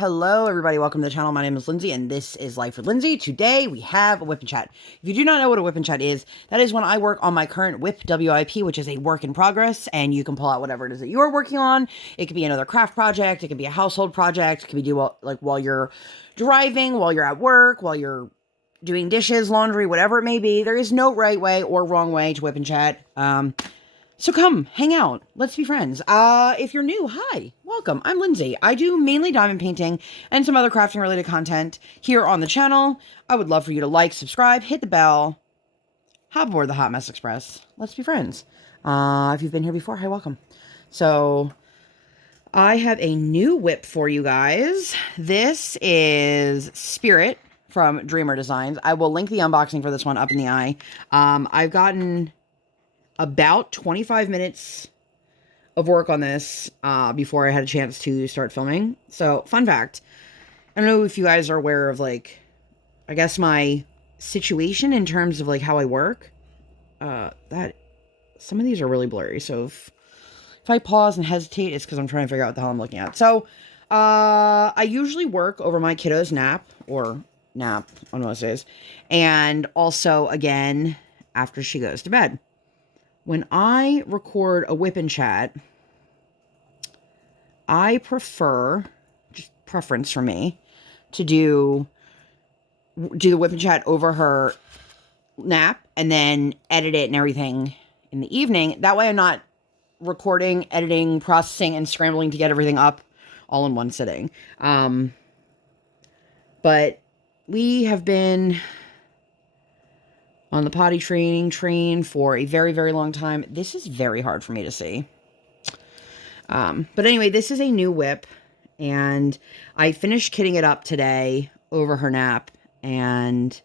Hello, everybody. Welcome to the channel. My name is Lindsay, and this is Life with Lindsay. Today, we have a WIP Chat. If you do not know what a WIP Chat is, that is when I work on my current WIP, WIP, which is a work in progress, and you can pull out whatever it is that you are working on. It could be another craft project. It could be a household project. It could be while you're driving, while you're at work, while you're doing dishes, laundry, whatever it may be. There is no right way or wrong way to WIP and Chat. So come, hang out. Let's be friends. If you're new, hi, welcome. I'm Lindsay. I do mainly diamond painting and some other crafting related content here on the channel. I would love for you to like, subscribe, hit the bell, hop aboard the Hot Mess Express. Let's be friends. If you've been here before, hi, welcome. So I have a new WIP for you guys. This is Spirit from Dreamer Designs. I will link the unboxing for this one up in the eye. I've gotten about 25 minutes of work on this before I had a chance to start filming. So, fun fact, I don't know if you guys are aware of, like, I guess my situation in terms of, like, how I work. That some of these are really blurry, so if I pause and hesitate, it's because I'm trying to figure out what the hell I'm looking at. So, I usually work over my kiddo's nap on most days, and also, again, after she goes to bed. When I record a WIP and Chat, I prefer, just preference for me, to do the WIP and Chat over her nap and then edit it and everything in the evening. That way I'm not recording, editing, processing, and scrambling to get everything up all in one sitting. But we have been on the potty training train for a very, very long time. This is very hard for me to see. But anyway, this is a new WIP, and I finished kitting it up today over her nap, and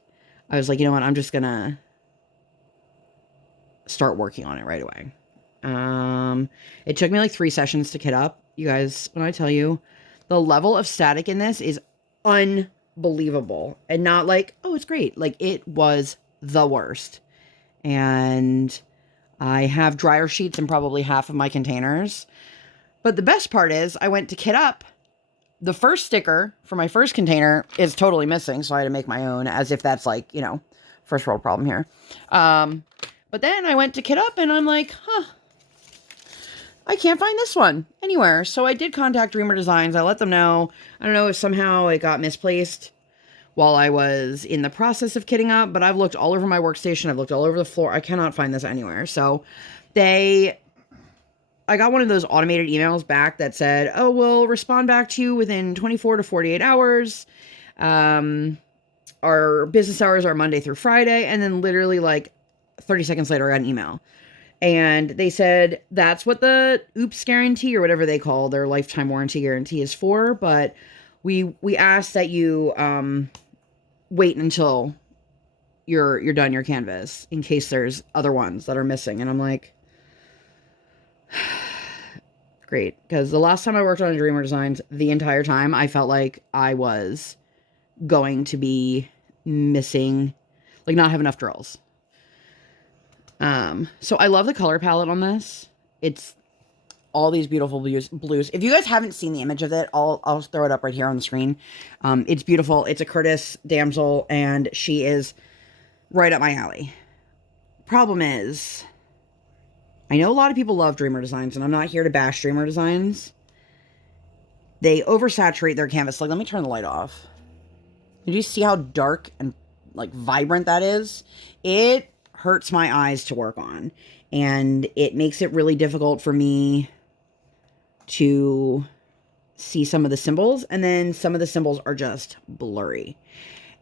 I was like, you know what, I'm just gonna start working on it right away. It took me like 3 sessions to kit up. You guys, when I tell you, the level of static in this is unbelievable, and not like, oh, it's great. Like, it was the worst. And I have dryer sheets in probably half of my containers. But the best part is I went to kit up. The first sticker for my first container is totally missing, so I had to make my own, as if that's like, you know, first world problem here. But then I went to kit up and I'm like, I can't find this one anywhere. So I did contact Dreamer Designs. I let them know. I don't know if somehow it got misplaced while I was in the process of kitting up, but I've looked all over my workstation. I've looked all over the floor. I cannot find this anywhere. So I got one of those automated emails back that said, oh, we'll respond back to you within 24 to 48 hours. Our business hours are Monday through Friday. And then literally like 30 seconds later, I got an email. And they said, that's what the oops guarantee or whatever they call their lifetime warranty guarantee is for. But we ask that you, wait until you're done your canvas in case there's other ones that are missing. And I'm like, great. Because the last time I worked on Dreamer Designs, the entire time I felt like I was going to be missing, like not have enough drills. So I love the color palette on this. It's all these beautiful blues. If you guys haven't seen the image of it, I'll throw it up right here on the screen. It's beautiful. It's a Kurtis damsel, and she is right up my alley. Problem is, I know a lot of people love Dreamer Designs, and I'm not here to bash Dreamer Designs. They oversaturate their canvas. Like, let me turn the light off. Did you see how dark and, like, vibrant that is? It hurts my eyes to work on, and it makes it really difficult for me to see some of the symbols, and then some of the symbols are just blurry.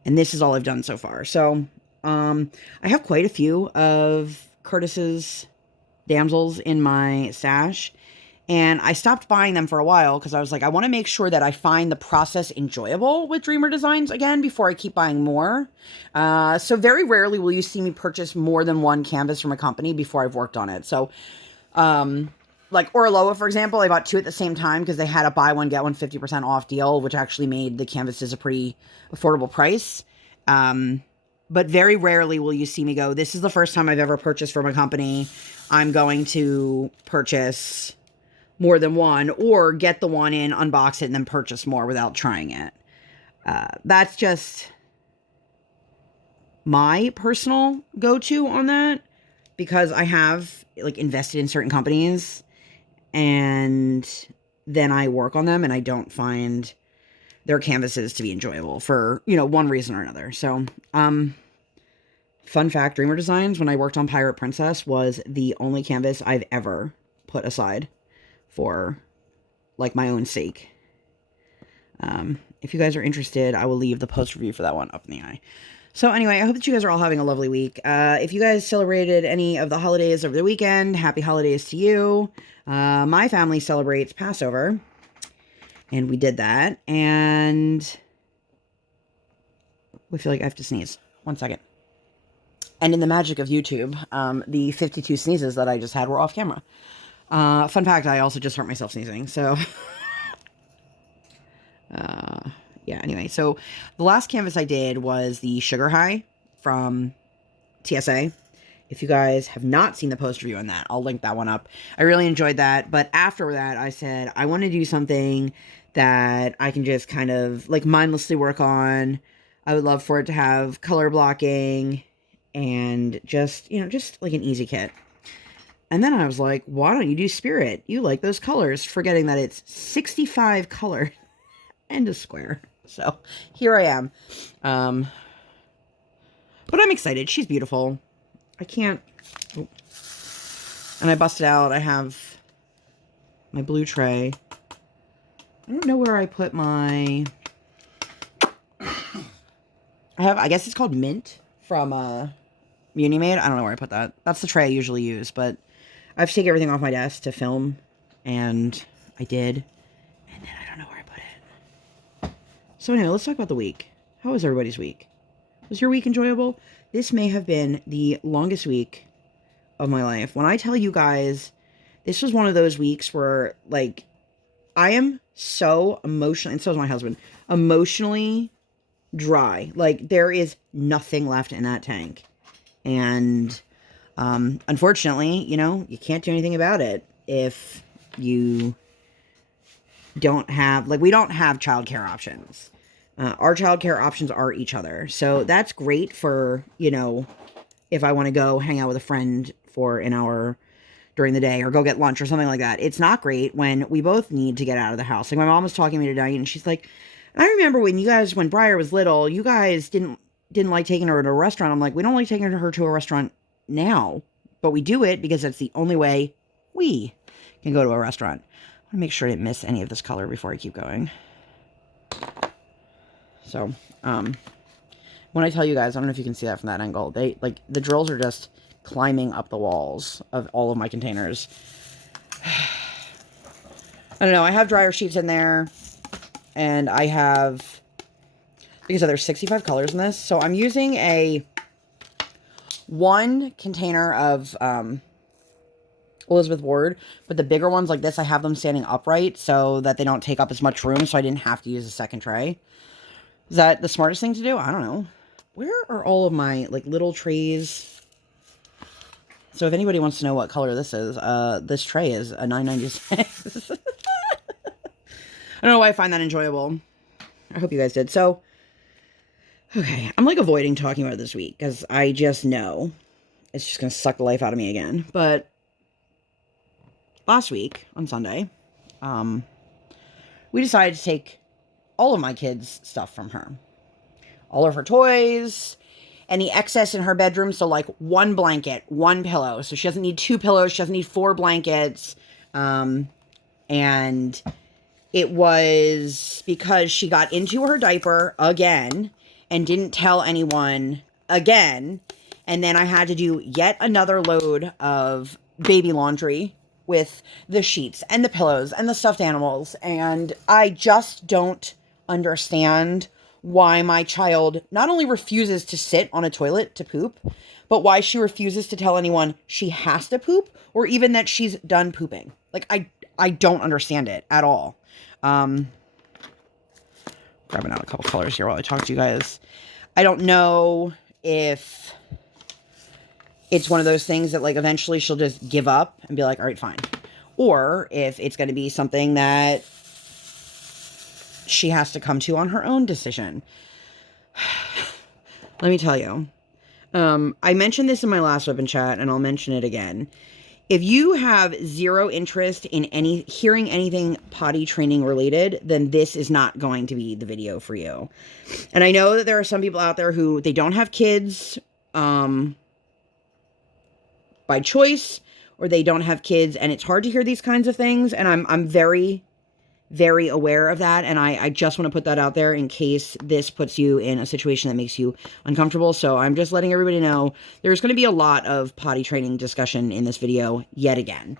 And this is all I've done so far. So, I have quite a few of Kurtis's damsels in my stash, and I stopped buying them for a while because I was like, I want to make sure that I find the process enjoyable with Dreamer Designs again before I keep buying more. So very rarely will you see me purchase more than one canvas from a company before I've worked on it. So, like Orloa, for example, I bought 2 at the same time because they had a buy one, get one 50% off deal, which actually made the canvases a pretty affordable price. But very rarely will you see me go, this is the first time I've ever purchased from a company. I'm going to purchase more than one, or get the one in, unbox it, and then purchase more without trying it. That's just my personal go-to on that, because I have like invested in certain companies and then I work on them and I don't find their canvases to be enjoyable for, you know, one reason or another. So, fun fact, Dreamer Designs, when I worked on Pirate Princess, was the only canvas I've ever put aside for like my own sake. If you guys are interested, I will leave the post review for that one up in the eye. So anyway, I hope that you guys are all having a lovely week. If you guys celebrated any of the holidays over the weekend, happy holidays to you. My family celebrates Passover, and we did that, and I feel like I have to sneeze. 1 second. And in the magic of YouTube, the 52 sneezes that I just had were off camera. Fun fact, I also just hurt myself sneezing, so... yeah, anyway, so the last canvas I did was the Sugar High from TSA. If you guys have not seen the post review on that, I'll link that one up. I really enjoyed that, but after that, I said, I want to do something that I can just kind of, like, mindlessly work on. I would love for it to have color blocking and just, you know, just like an easy kit. And then I was like, why don't you do Spirit? You like those colors, forgetting that it's 65 colors and a square. So here I am. But I'm excited. She's beautiful. I can't. Oh. And I busted out. I have my blue tray. I don't know where I put my... I guess it's called Mint from Munimade. I don't know where I put that. That's the tray I usually use, but I have to take everything off my desk to film, and I did. And then I don't know where I put it. So anyway, let's talk about the week. How was everybody's week? Was your week enjoyable? This may have been the longest week of my life. When I tell you guys, this was one of those weeks where, like, I am so emotional, and so is my husband, emotionally dry. Like, there is nothing left in that tank. And, unfortunately, you know, you can't do anything about it if you don't have, like, we don't have childcare options. Our childcare options are each other. So that's great for, you know, if I want to go hang out with a friend for an hour during the day or go get lunch or something like that. It's not great when we both need to get out of the house. Like, my mom was talking to me tonight, and she's like, I remember when you guys, when Briar was little, you guys didn't like taking her to a restaurant. I'm like, we don't like taking her to a restaurant now, but we do it because that's the only way we can go to a restaurant. I want to make sure I didn't miss any of this color before I keep going. So, when I tell you guys, I don't know if you can see that from that angle, they, like, the drills are just climbing up the walls of all of my containers. I don't know, I have dryer sheets in there, and I have, because there's 65 colors in this, so I'm using one container of, Elizabeth Ward, but the bigger ones like this, I have them standing upright so that they don't take up as much room, so I didn't have to use a second tray. Is that the smartest thing to do? I don't know. Where are all of my, like, little trays? So if anybody wants to know what color this is, this tray is a $9.96. I don't know why I find that enjoyable. I hope you guys did. So, okay, I'm, like, avoiding talking about it this week, because I just know it's just going to suck the life out of me again. But last week, on Sunday, we decided to take all of my kids' stuff from her. All of her toys, any excess in her bedroom. So, like, one blanket, one pillow. So she doesn't need 2 pillows. She doesn't need 4 blankets. And it was because she got into her diaper again and didn't tell anyone again. And then I had to do yet another load of baby laundry with the sheets and the pillows and the stuffed animals. And I just don't understand why my child not only refuses to sit on a toilet to poop, but why she refuses to tell anyone she has to poop, or even that she's done pooping. Like, I don't understand it at all. Grabbing out a couple colors here while I talk to you guys. I don't know if it's one of those things that, like, eventually she'll just give up and be like, all right, fine. or if it's going to be something that she has to come to on her own decision. Let me tell you. I mentioned this in my last WIP Chat, and I'll mention it again. If you have zero interest in hearing anything potty training related, then this is not going to be the video for you. And I know that there are some people out there who they don't have kids by choice, or they don't have kids, and it's hard to hear these kinds of things. And I'm very, very aware of that, and I just want to put that out there in case this puts you in a situation that makes you uncomfortable. So I'm just letting everybody know there's going to be a lot of potty training discussion in this video yet again.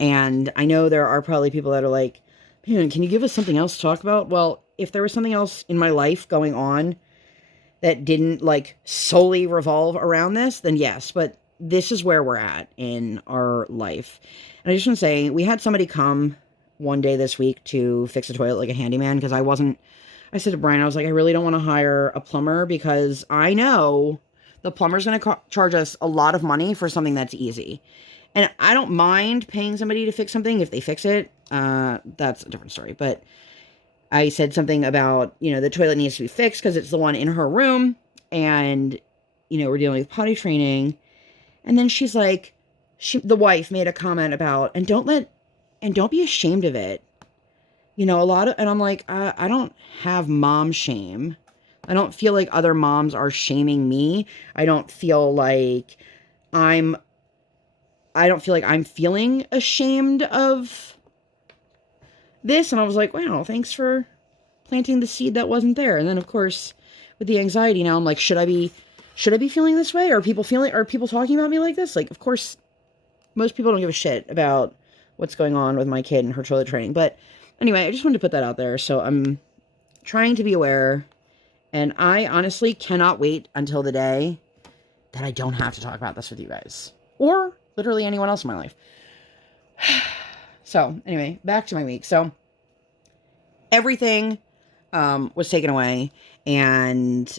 And I know there are probably people that are like, man, can you give us something else to talk about? Well, if there was something else in my life going on that didn't like solely revolve around this, then yes, but this is where we're at in our life. And I just want to say, we had somebody come one day this week to fix a toilet, like a handyman, because I said to Brian, I was like, I really don't want to hire a plumber because I know the plumber's going to charge us a lot of money for something that's easy. And I don't mind paying somebody to fix something if they fix it. That's a different story. But I said something about, the toilet needs to be fixed because it's the one in her room. And, we're dealing with potty training. And then she's like, the wife made a comment about, and don't be ashamed of it. And I'm like, I don't have mom shame. I don't feel like other moms are shaming me. I don't feel like I'm feeling ashamed of this. And I was like, wow, thanks for planting the seed that wasn't there. And then of course, with the anxiety now, I'm like, should I be feeling this way? Are people talking about me like this? Like, of course, most people don't give a shit about what's going on with my kid and her toilet training. But anyway, I just wanted to put that out there. So I'm trying to be aware. And I honestly cannot wait until the day that I don't have to talk about this with you guys. Or literally anyone else in my life. So anyway, back to my week. So everything was taken away. And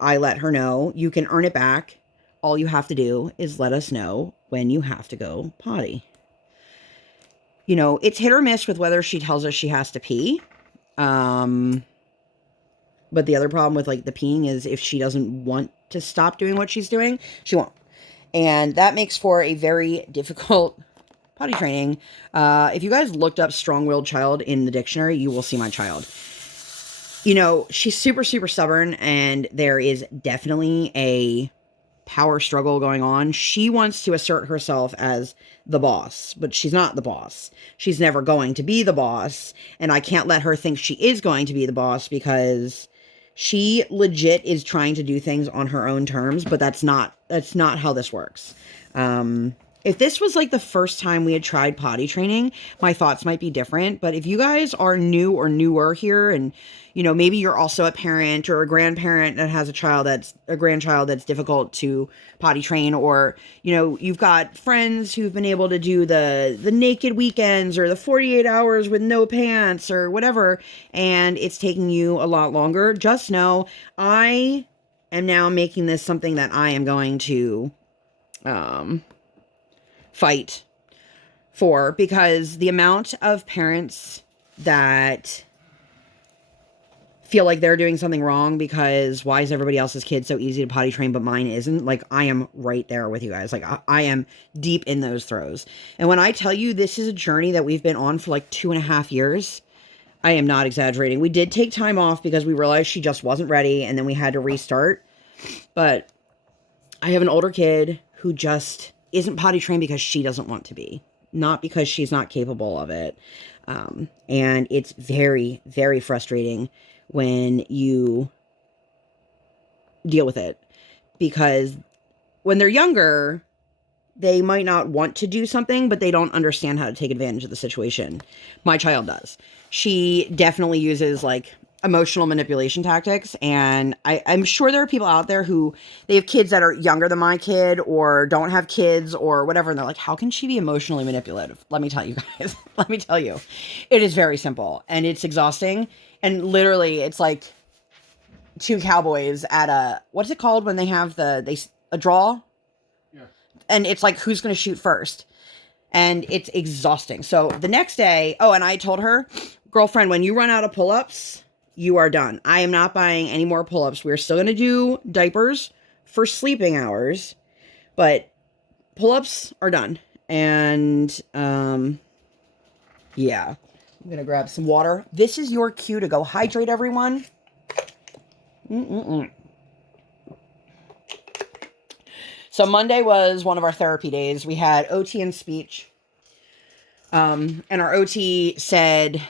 I let her know, you can earn it back. All you have to do is let us know when you have to go potty. It's hit or miss with whether she tells us she has to pee. But the other problem with like the peeing is if she doesn't want to stop doing what she's doing, she won't. And that makes for a very difficult potty training. If you guys looked up strong-willed child in the dictionary, you will see my child. She's super, super stubborn, and there is definitely a power struggle going on. She wants to assert herself as the boss, but she's not the boss. She's never going to be the boss, and I can't let her think she is going to be the boss because she legit is trying to do things on her own terms, but that's not how this works. If this was like the first time we had tried potty training, my thoughts might be different. But if you guys are new or newer here and, maybe you're also a parent or a grandparent that has a grandchild that's difficult to potty train, or, you've got friends who've been able to do the naked weekends or the 48 hours with no pants or whatever, and it's taking you a lot longer, just know I am now making this something that I am going to, fight for, because the amount of parents that feel like they're doing something wrong because why is everybody else's kid so easy to potty train but mine isn't, like, I am right there with you guys. Like, I am deep in those throes. And when I tell you this is a journey that we've been on for like 2.5 years, I am not exaggerating. We did take time off because we realized she just wasn't ready, and then we had to restart. But I have an older kid who just isn't potty trained because she doesn't want to be, not because she's not capable of it. And it's very, very frustrating when you deal with it, because when they're younger, they might not want to do something, but they don't understand how to take advantage of the situation. My child does. She definitely uses like emotional manipulation tactics, and I'm sure there are people out there who they have kids that are younger than my kid or don't have kids or whatever, and they're like, how can she be emotionally manipulative? Let me tell you guys, let me tell you, it is very simple and it's exhausting. And literally it's like two cowboys at a, what's it called when they have a draw? Yeah. And it's like, who's going to shoot first? And it's exhausting. So the next day, oh, and I told her, girlfriend, when you run out of pull-ups, you are done. I am not buying any more pull-ups. We're still going to do diapers for sleeping hours, but pull-ups are done. And, yeah. I'm going to grab some water. This is your cue to go hydrate, everyone. So Monday was one of our therapy days. We had OT and speech. And our OT said,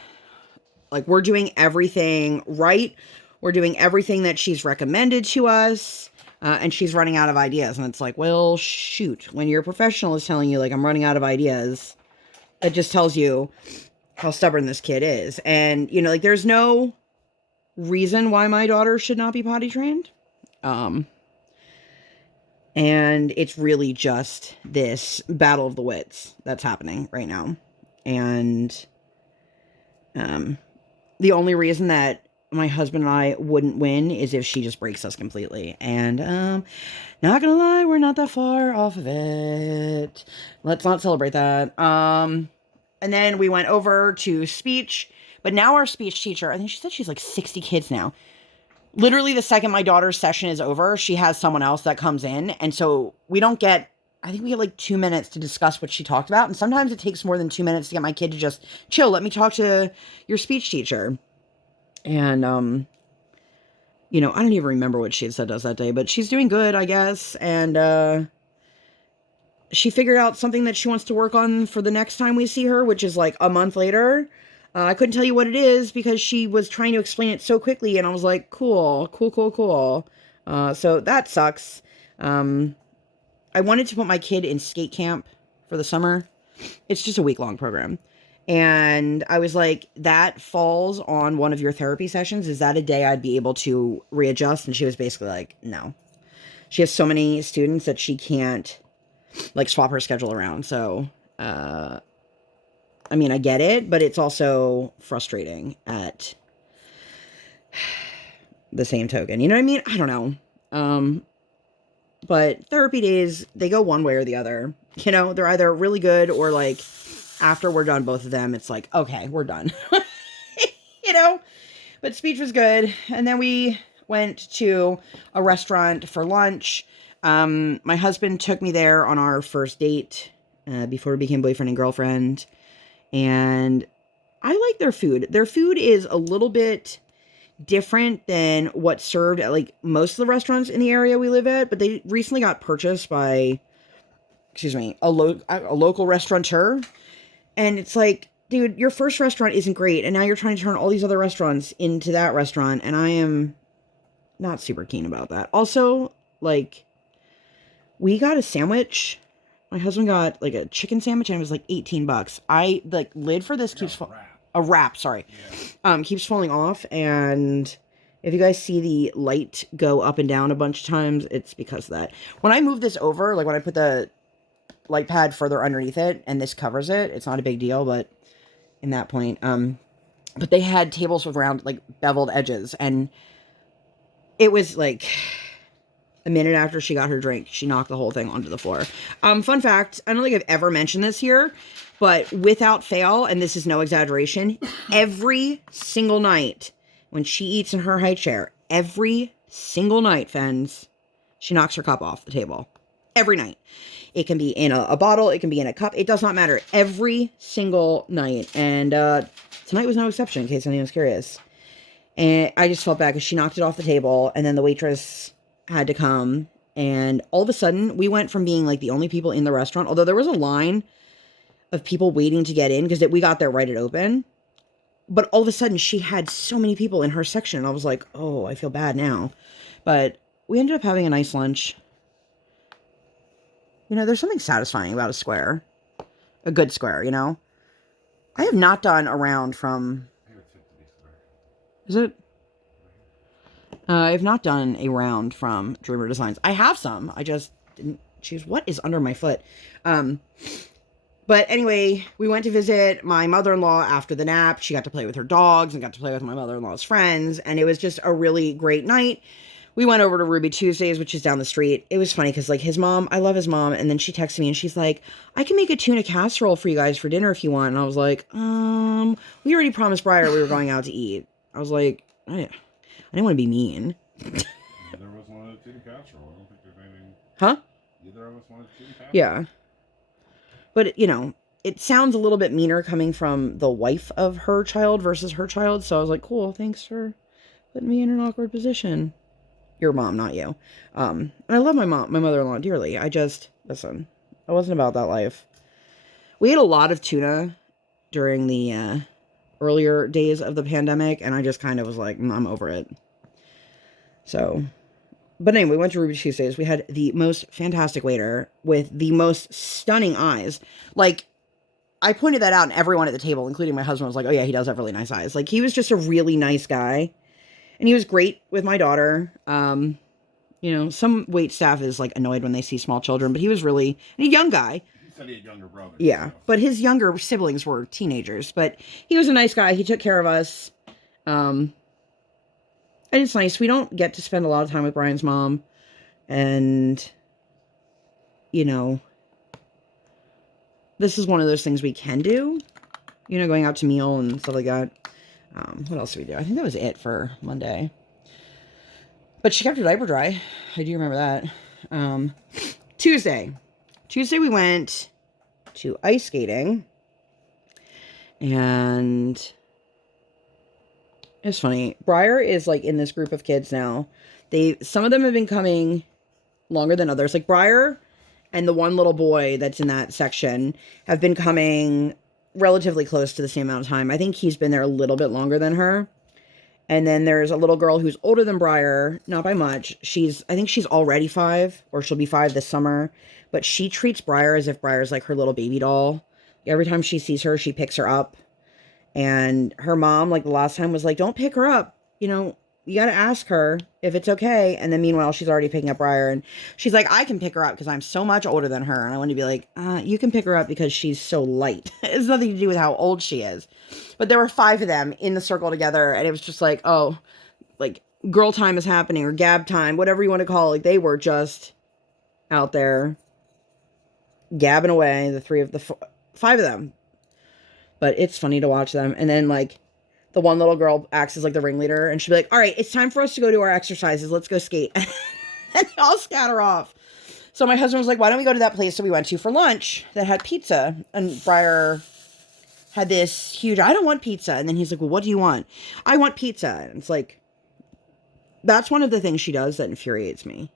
like, we're doing everything right. We're doing everything that she's recommended to us. And she's running out of ideas. And it's like, well, shoot. When your professional is telling you, like, I'm running out of ideas, that just tells you how stubborn this kid is. And, you know, like, there's no reason why my daughter should not be potty trained. And it's really just this battle of the wits that's happening right now. And the only reason that my husband and I wouldn't win is if she just breaks us completely. And not gonna lie, we're not that far off of it. Let's not celebrate that. And then we went over to speech. But now our speech teacher, I think she said she's like 60 kids now. Literally the second my daughter's session is over, she has someone else that comes in. And so we don't get, I think we get like 2 minutes to discuss what she talked about. And sometimes it takes more than 2 minutes to get my kid to just chill. Let me talk to your speech teacher. And, you know, I don't even remember what she had said to us that day, but she's doing good, I guess. And, she figured out something that she wants to work on for the next time we see her, which is like a month later. I couldn't tell you what it is because she was trying to explain it so quickly, and I was like, cool. So that sucks. I wanted to put my kid in skate camp for the summer. It's just a week-long program. And I was like, that falls on one of your therapy sessions. Is that a day I'd be able to readjust? And she was basically like, no. She has so many students that she can't, like, swap her schedule around. So, I mean, I get it, but it's also frustrating at the same token. You know what I mean? I don't know. But therapy days, they go one way or the other. You know, they're either really good or, like, after we're done, both of them, it's like, okay, we're done. You know? But speech was good. And then we went to a restaurant for lunch. My husband took me there on our first date before we became boyfriend and girlfriend. And I like their food. Their food is a little bit different than what's served at, like, most of the restaurants in the area we live at. But they recently got purchased by, a local restaurateur. And it's like, dude, your first restaurant isn't great. And now you're trying to turn all these other restaurants into that restaurant. And I am not super keen about that. Also, like, we got a sandwich. My husband got, like, a chicken sandwich, and it was, like, $18. The lid for this keeps... A wrap, sorry. Yeah. Keeps falling off, and if you guys see the light go up and down a bunch of times, it's because of that. When I move this over, like, when I put the light pad further underneath it, and this covers it, it's not a big deal, but in that point, but they had tables with round, like, beveled edges, and it was, like... A minute after she got her drink, she knocked the whole thing onto the floor. Fun fact, I don't think I've ever mentioned this here, but without fail, and this is no exaggeration, every single night when she eats in her high chair, every single night, Fens, she knocks her cup off the table. Every night. It can be in a bottle, it can be in a cup, it does not matter. Every single night. And tonight was no exception, in case anyone's curious. And I just felt bad because she knocked it off the table, and then the waitress had to come, and all of a sudden we went from being like the only people in the restaurant, although there was a line of people waiting to get in because we got there right at open, but all of a sudden she had so many people in her section, and I was like, oh, I feel bad now. But we ended up having a nice lunch. You know, there's something satisfying about a good square, you know. I have not done a round from, is it? I've not done a round from Dreamer Designs. I have some. I just didn't choose what is under my foot. But anyway, we went to visit my mother-in-law after the nap. She got to play with her dogs and got to play with my mother-in-law's friends. And it was just a really great night. we went over to Ruby Tuesdays, which is down the street. It was funny because, like, his mom, I love his mom. And then she texted me and she's like, I can make a tuna casserole for you guys for dinner if you want. And I was like, we already promised Briar we were going out to eat. I was like, I didn't want to be mean. Neither of us wanted a tuna casserole. I don't think there's anything. Huh? Neither of us wanted a tuna casserole. Yeah. But, you know, it sounds a little bit meaner coming from the wife of her child versus her child. So I was like, cool, thanks for putting me in an awkward position. Your mom, not you. And I love my mother-in-law dearly. Listen, I wasn't about that life. We ate a lot of tuna during the earlier days of the pandemic, and I just kind of was like, I'm over it. So, but anyway, we went to Ruby Tuesdays. We had the most fantastic waiter with the most stunning eyes. Like, I pointed that out, and everyone at the table, including my husband, was like, oh yeah, he does have really nice eyes. Like, he was just a really nice guy. And he was great with my daughter. You know, some wait staff is like annoyed when they see small children, but he was really a young guy. He said he had younger brothers. Yeah, So. but his younger siblings were teenagers. But he was a nice guy. He took care of us. And it's nice. We don't get to spend a lot of time with Brian's mom. And, you know, this is one of those things we can do. You know, going out to meal and stuff like that. What else did we do? I think that was it for Monday. But she kept her diaper dry. I do remember that. Tuesday we went to ice skating. And it's funny. Briar is like in this group of kids now. Some of them have been coming longer than others. Like Briar and the one little boy that's in that section have been coming relatively close to the same amount of time. I think he's been there a little bit longer than her. And then there's a little girl who's older than Briar, not by much. I think she's already 5, or she'll be 5 this summer. But she treats Briar as if Briar's like her little baby doll. Every time she sees her, she picks her up. And her mom, like the last time, was like, don't pick her up. You know, you got to ask her if it's okay. And then meanwhile, she's already picking up Briar. And she's like, I can pick her up because I'm so much older than her. And I want to be like, you can pick her up because she's so light. It has nothing to do with how old she is. But there were 5 of them in the circle together. And it was just like, oh, like girl time is happening or gab time, whatever you want to call it. Like they were just out there gabbing away, the 5 of them. But it's funny to watch them. And then like the one little girl acts as like the ringleader, and she'll be like, all right, it's time for us to go do our exercises. Let's go skate. And they all scatter off. So my husband was like, why don't we go to that place that we went to for lunch that had pizza? And Briar had this huge, I don't want pizza. And then he's like, well, what do you want? I want pizza. And it's like, that's one of the things she does that infuriates me.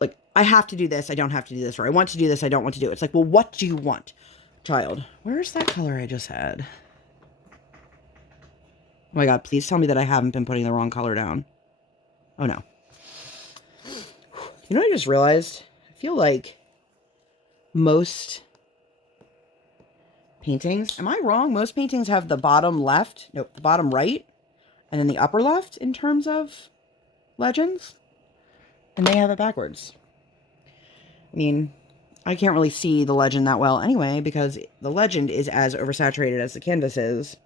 Like, I have to do this. I don't have to do this. Or I want to do this. I don't want to do it. It's like, well, what do you want, child? Where's that color I just had? Oh my God, please tell me that I haven't been putting the wrong color down. Oh no. You know what I just realized? I feel like most paintings, am I wrong? Most paintings have the bottom left, nope, the bottom right, and then the upper left in terms of legends. And they have it backwards. I mean, I can't really see the legend that well anyway, because the legend is as oversaturated as the canvas is.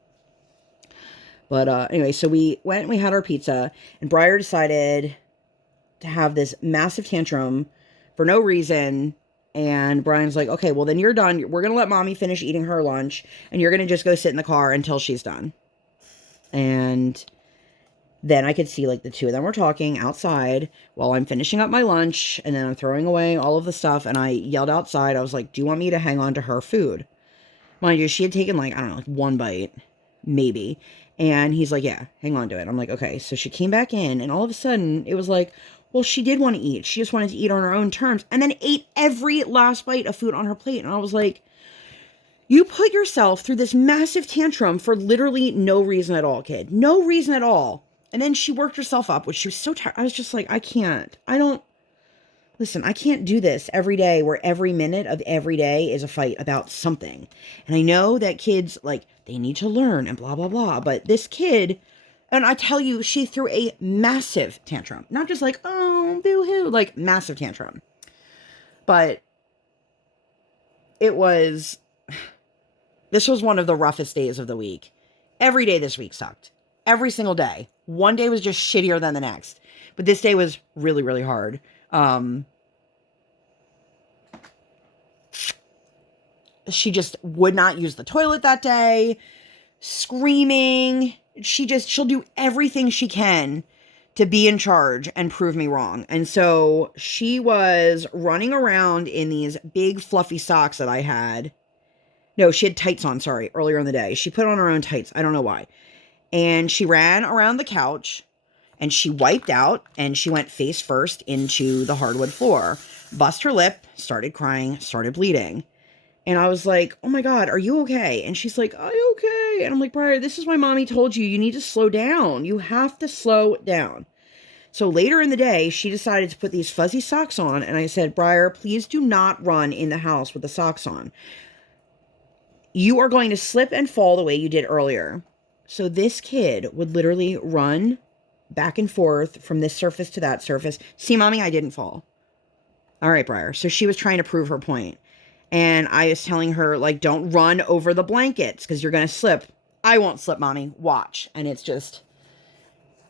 But anyway, so we went and we had our pizza, and Briar decided to have this massive tantrum for no reason. And Brian's like, okay, well then you're done. We're going to let mommy finish eating her lunch, and you're going to just go sit in the car until she's done. And then I could see like the 2 of them were talking outside while I'm finishing up my lunch, and then I'm throwing away all of the stuff. And I yelled outside. I was like, do you want me to hang on to her food? Mind you, she had taken like, I don't know, like 1 bite, maybe. And he's like, yeah, hang on to it. I'm like, okay. So she came back in, and all of a sudden it was like, well, she did want to eat. She just wanted to eat on her own terms, and then ate every last bite of food on her plate. And I was like, you put yourself through this massive tantrum for literally no reason at all, kid. No reason at all. And then she worked herself up, which she was so tired. I was just like, I can't do this every day where every minute of every day is a fight about something. And I know that kids, like, they need to learn and blah, blah, blah. But this kid, and I tell you, she threw a massive tantrum. Not just like, oh, boo-hoo, like massive tantrum. But this was one of the roughest days of the week. Every day this week sucked. Every single day. One day was just shittier than the next. But this day was really, really hard. She just would not use the toilet that day, screaming. She'll do everything she can to be in charge and prove me wrong. And so she was running around in these big fluffy socks that I had. No, she had tights on, sorry, earlier in the day. She put on her own tights. I don't know why. And she ran around the couch and she wiped out and she went face first into the hardwood floor. Bust her lip, started crying, started bleeding. And I was like, oh my God, are you okay? And she's like, I'm okay. And I'm like, Briar, this is why mommy told you, you need to slow down. You have to slow down. So later in the day, she decided to put these fuzzy socks on. And I said, Briar, please do not run in the house with the socks on. You are going to slip and fall the way you did earlier. So this kid would literally run back and forth from this surface to that surface. See, mommy, I didn't fall. All right, Briar. So she was trying to prove her point. And I was telling her, like, don't run over the blankets because you're going to slip. I won't slip, mommy. Watch. And it's just,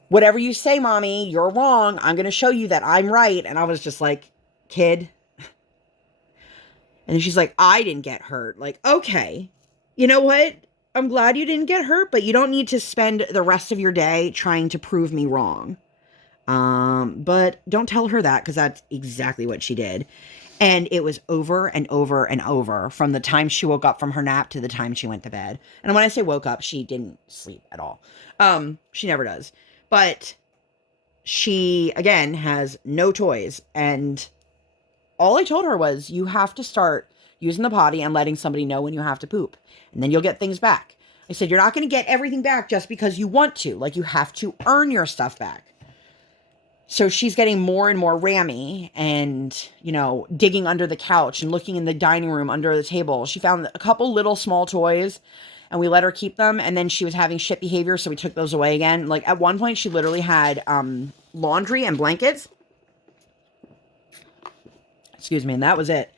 whatever you say, mommy, you're wrong. I'm going to show you that I'm right. And I was just like, kid. And then she's like, I didn't get hurt. Like, okay. You know what? I'm glad you didn't get hurt, but you don't need to spend the rest of your day trying to prove me wrong. But don't tell her that because that's exactly what she did. And it was over and over and over from the time she woke up from her nap to the time she went to bed. And when I say woke up, she didn't sleep at all. She never does. But she, again, has no toys. And all I told her was, you have to start using the potty and letting somebody know when you have to poop. And then you'll get things back. I said, you're not going to get everything back just because you want to. Like, you have to earn your stuff back. So she's getting more and more rammy and, you know, digging under the couch and looking in the dining room under the table. She found a couple little small toys and we let her keep them. And then she was having shit behavior. So we took those away again. Like at one point she literally had laundry and blankets. Excuse me. And that was it.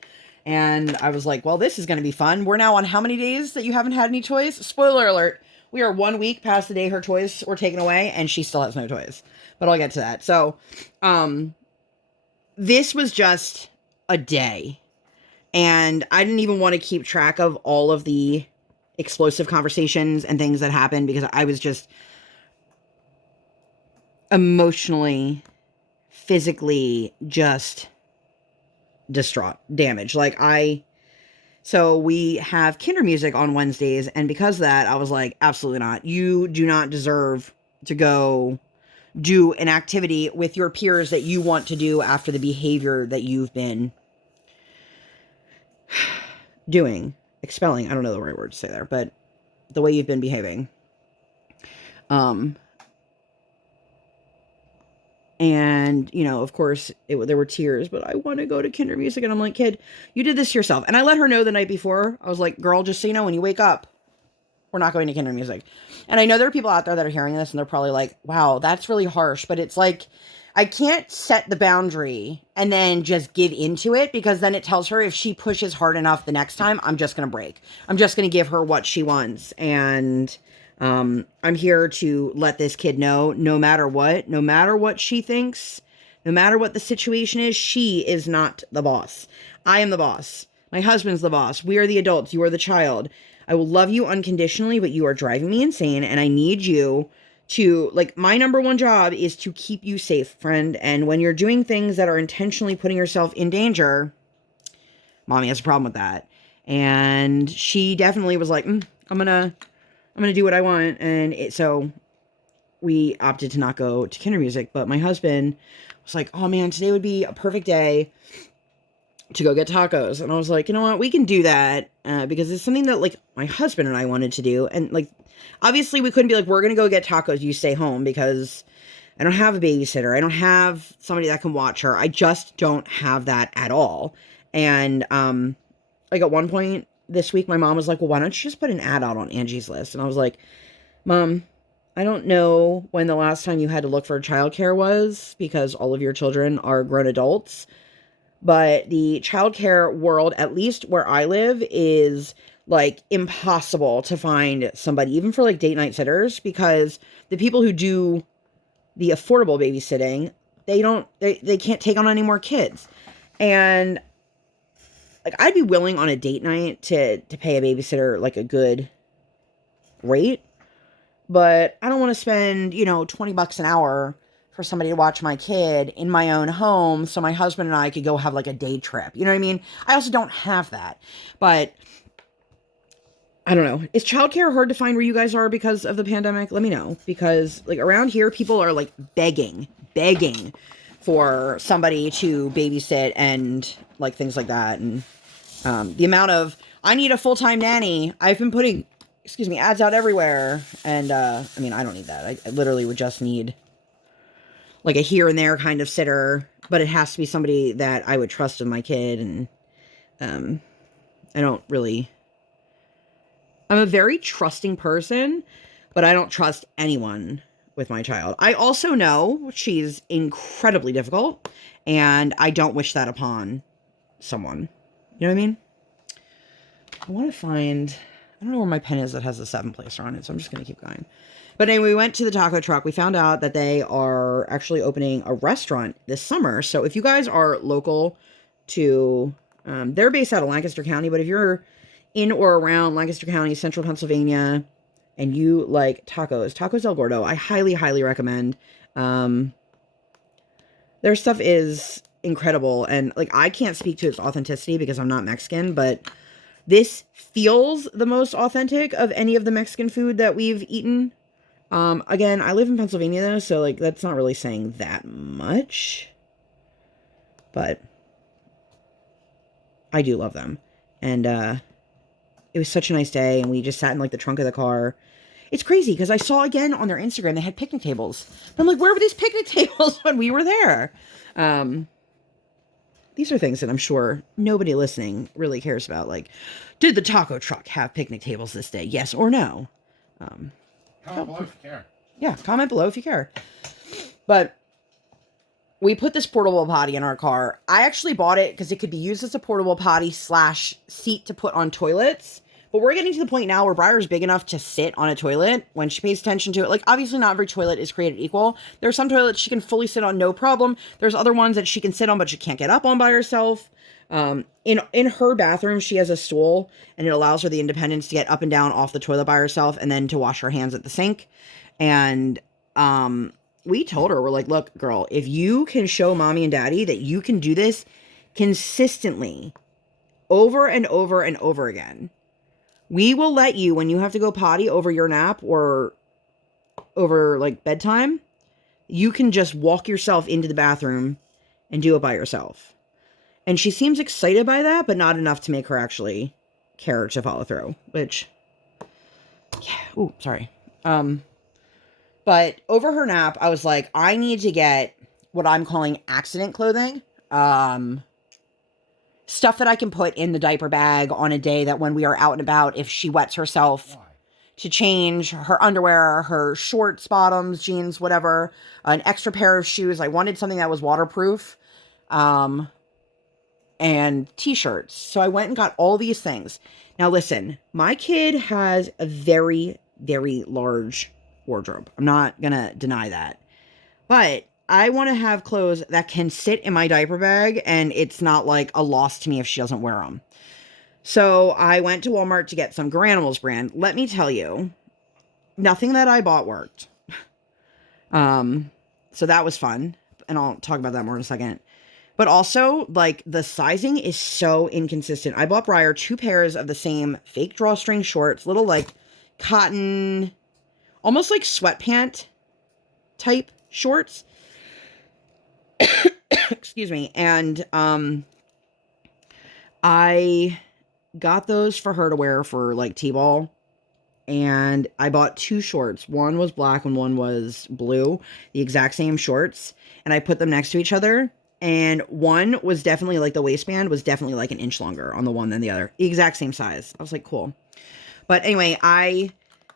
And I was like, well, this is going to be fun. We're now on how many days that you haven't had any toys? Spoiler alert. We are 1 week past the day her toys were taken away and she still has no toys. But I'll get to that. So, this was just a day. And I didn't even want to keep track of all of the explosive conversations and things that happened because I was just emotionally, physically just distraught, damaged. So we have kinder music on Wednesdays. And because of that, I was like, absolutely not. You do not deserve to go do an activity with your peers that you want to do after the behavior that you've been doing, expelling. I don't know the right word to say there, but the way you've been behaving. And, you know, of course, there were tears, but I want to go to kinder music. And I'm like, kid, you did this yourself. And I let her know the night before. I was like, girl, just so you know, when you wake up, we're not going to kinder music. And I know there are people out there that are hearing this and they're probably like, wow, that's really harsh. But it's like, I can't set the boundary and then just give into it because then it tells her if she pushes hard enough the next time, I'm just going to break. I'm just going to give her what she wants. And I'm here to let this kid know, no matter what she thinks, no matter what the situation is, she is not the boss. I am the boss. My husband's the boss. We are the adults. You are the child. I will love you unconditionally, but you are driving me insane. And I need you to, like, my number one job is to keep you safe, friend. And when you're doing things that are intentionally putting yourself in danger, mommy has a problem with that. And she definitely was like, I'm gonna do what I want. And so we opted to not go to kinder music, but my husband was like, oh man, today would be a perfect day to go get tacos. And I was like, you know what, we can do that because it's something that like my husband and I wanted to do. And like, obviously we couldn't be like, we're going to go get tacos, you stay home, because I don't have a babysitter. I don't have somebody that can watch her. I just don't have that at all. And like at one point this week, my mom was like, well, why don't you just put an ad out on Angie's List? And I was like, Mom, I don't know when the last time you had to look for childcare was because all of your children are grown adults. But the childcare world, at least where I live, is like impossible to find somebody, even for like date night sitters, because the people who do the affordable babysitting, they can't take on any more kids. And like, I'd be willing on a date night to pay a babysitter like a good rate, but I don't want to spend, $20 an hour for somebody to watch my kid in my own home so my husband and I could go have like a day trip. You know what I mean? I also don't have that. But I don't know. Is childcare hard to find where you guys are because of the pandemic? Let me know. Because like around here, people are like begging for somebody to babysit and like things like that. And the amount of, I need a full-time nanny. I've been putting, ads out everywhere. And I mean, I don't need that. I literally would just need like a here and there kind of sitter, but it has to be somebody that I would trust with my kid. And I'm a very trusting person, but I don't trust anyone with my child. I also know she's incredibly difficult, and I don't wish that upon someone. You know what I mean? I want to find, I don't know where my pen is that has the 7 placer on it, so I'm just going to keep going. But anyway, we went to the taco truck. We found out that they are actually opening a restaurant this summer. So if you guys are local to, they're based out of Lancaster County, but if you're in or around Lancaster County, central Pennsylvania, and you like Tacos El Gordo, I highly, highly recommend. Their stuff is incredible. And like, I can't speak to its authenticity because I'm not Mexican, but this feels the most authentic of any of the Mexican food that we've eaten. Again, I live in Pennsylvania though, so like, that's not really saying that much, but I do love them. And, it was such a nice day, and we just sat in like the trunk of the car. It's crazy because I saw again on their Instagram they had picnic tables. But I'm like, where were these picnic tables when we were there? These are things that I'm sure nobody listening really cares about. Like, did the taco truck have picnic tables this day? Yes or no? Comment below if you care. Yeah, comment below if you care. But we put this portable potty in our car. I actually bought it because it could be used as a portable potty / seat to put on toilets. But we're getting to the point now where Briar's big enough to sit on a toilet when she pays attention to it. Like, obviously not every toilet is created equal. There are some toilets she can fully sit on, no problem. There's other ones that she can sit on, but she can't get up on by herself. In her bathroom, she has a stool, and it allows her the independence to get up and down off the toilet by herself and then to wash her hands at the sink. And, we told her, we're like, look, girl, if you can show mommy and daddy that you can do this consistently over and over and over again, we will let you, when you have to go potty over your nap or over like bedtime, you can just walk yourself into the bathroom and do it by yourself. And she seems excited by that, but not enough to make her actually care to follow through, which, yeah, ooh, sorry. But over her nap, I was like, I need to get what I'm calling accident clothing. Stuff that I can put in the diaper bag on a day that when we are out and about, if she wets herself to change her underwear, her shorts, bottoms, jeans, whatever, an extra pair of shoes. I wanted something that was waterproof, and t-shirts. So I went and got all these things. Now listen, my kid has a very, very large wardrobe. I'm not gonna deny that, but I want to have clothes that can sit in my diaper bag and it's not like a loss to me if she doesn't wear them. So I went to Walmart to get some Garanimals brand. Let me tell you, nothing that I bought worked. So that was fun, and I'll talk about that more in a second. But also, like, the sizing is so inconsistent. I bought Briar 2 pairs of the same fake drawstring shorts, little like cotton, almost like sweatpant type shorts. Excuse me. And I got those for her to wear for like T-ball. And I bought 2 shorts. One was black and one was blue. The exact same shorts. And I put them next to each other. And one was definitely like, the waistband was definitely like an inch longer on the one than the other. The exact same size. I was like, cool. But anyway, I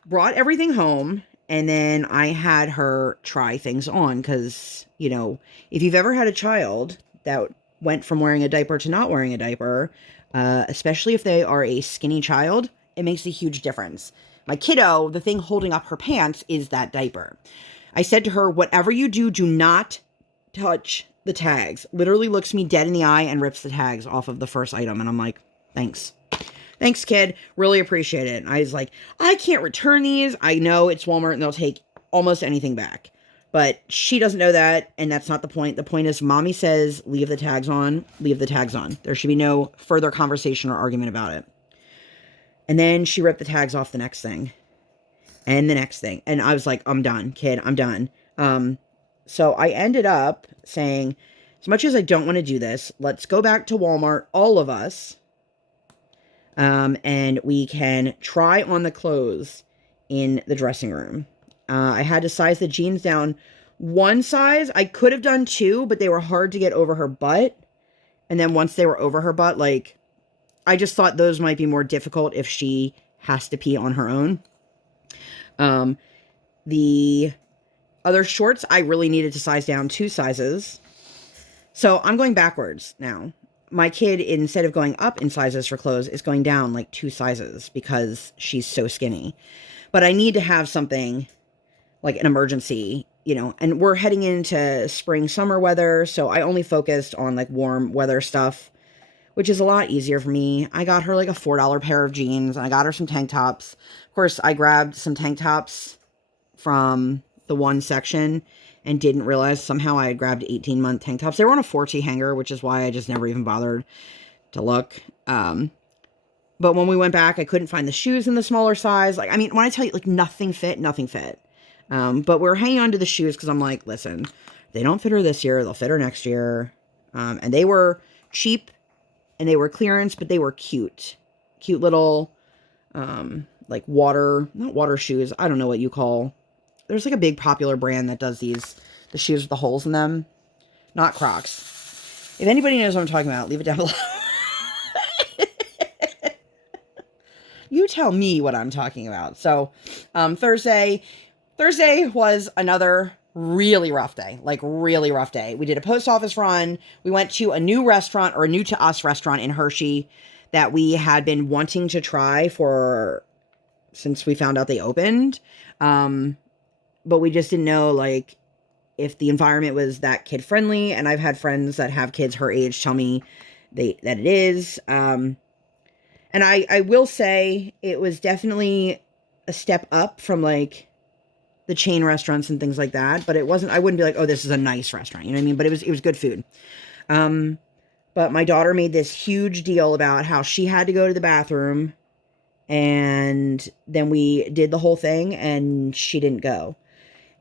brought everything home, and then I had her try things on because, you know, if you've ever had a child that went from wearing a diaper to not wearing a diaper, especially if they are a skinny child, it makes a huge difference. My kiddo, the thing holding up her pants is that diaper. I said to her, whatever you do, do not touch the tags. Literally looks me dead in the eye and rips the tags off of the first item. And I'm like, thanks. Thanks, kid. Really appreciate it. And I was like, I can't return these. I know it's Walmart and they'll take almost anything back. But she doesn't know that, and that's not the point. The point is, mommy says, leave the tags on, leave the tags on. There should be no further conversation or argument about it. And then she ripped the tags off the next thing. And the next thing. And I was like, I'm done, kid. I'm done. So I ended up saying, as much as I don't want to do this, let's go back to Walmart, all of us. And we can try on the clothes in the dressing room. I had to size the jeans down one size. I could have done two, but they were hard to get over her butt. And then once they were over her butt, like, I just thought those might be more difficult if she has to pee on her own. The other shorts, I really needed to size down 2 sizes. So I'm going backwards now. My kid, instead of going up in sizes for clothes, is going down like 2 sizes because she's so skinny. But I need to have something like an emergency, you know, and we're heading into spring, summer weather. So I only focused on like warm weather stuff, which is a lot easier for me. I got her like a $4 pair of jeans and I got her some tank tops. Of course, I grabbed some tank tops from the one section and didn't realize somehow I had grabbed 18-month tank tops. They were on a 4T hanger, which is why I just never even bothered to look. But when we went back, I couldn't find the shoes in the smaller size. Like, I mean, when I tell you, like, nothing fit, nothing fit. But we're hanging on to the shoes because I'm like, listen, they don't fit her this year. They'll fit her next year. And they were cheap and they were clearance, but they were cute. Cute little, like not water shoes. I don't know what you call. There's like a big popular brand that does the shoes with the holes in them. Not Crocs. If anybody knows what I'm talking about, leave it down below. You tell me what I'm talking about. So, Thursday was another really rough day. Like, really rough day. We did a post office run. We went to a new restaurant, or a new to us restaurant in Hershey that we had been wanting to try since we found out they opened. But we just didn't know, like, if the environment was that kid friendly. And I've had friends that have kids her age tell me that it is. And I will say it was definitely a step up from like the chain restaurants and things like that. But it wasn't, I wouldn't be like, oh, this is a nice restaurant. You know what I mean? But it was good food. But my daughter made this huge deal about how she had to go to the bathroom. And then we did the whole thing and she didn't go.